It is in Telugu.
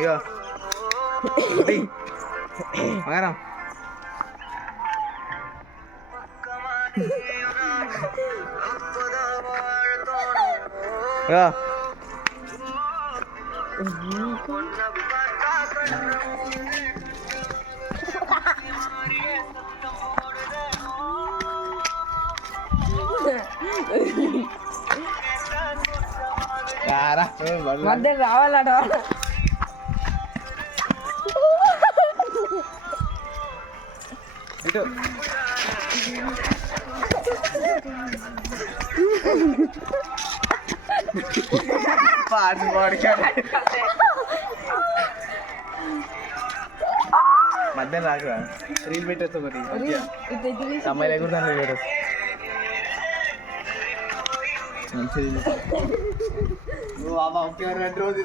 ఇగో బంగారం ఇగో మధ్య రావాలట ఇటు మధ్య రాకురా రీల్ పెట్టేస్తా ఒకటి అమ్మాయిలు ఎగురుతాను పెట్టేస్తా మంచిది నువ్వు బాబా ఒకే 2 రోజు